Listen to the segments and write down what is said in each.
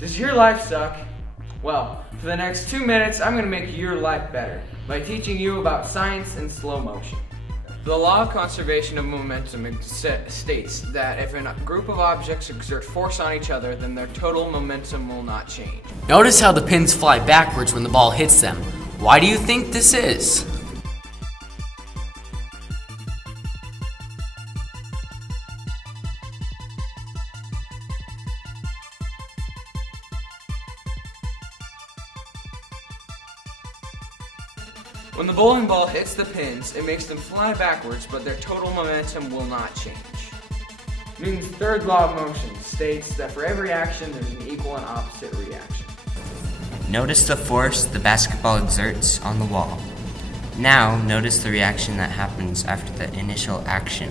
Does your life suck? Well, for the next 2 minutes, I'm going to make your life better by teaching you about science and slow motion. The law of conservation of momentum states that if a group of objects exert force on each other, then their total momentum will not change. Notice how the pins fly backwards when the ball hits them. Why do you think this is? When the bowling ball hits the pins, it makes them fly backwards, but their total momentum will not change. Newton's third law of motion states that for every action, there's an equal and opposite reaction. Notice the force the basketball exerts on the wall. Now, notice the reaction that happens after the initial action.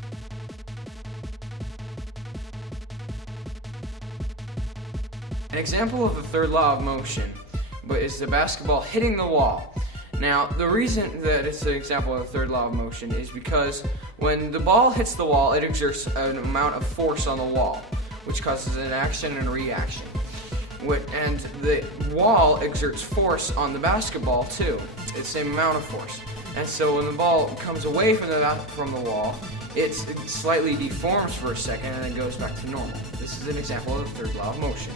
An example of the third law of motion is the basketball hitting the wall. Now, the reason that it's an example of the third law of motion is because when the ball hits the wall, it exerts an amount of force on the wall, which causes an action and a reaction. And the wall exerts force on the basketball too. It's the same amount of force. And so when the ball comes away from the wall, it slightly deforms for a second and then goes back to normal. This is an example of the third law of motion.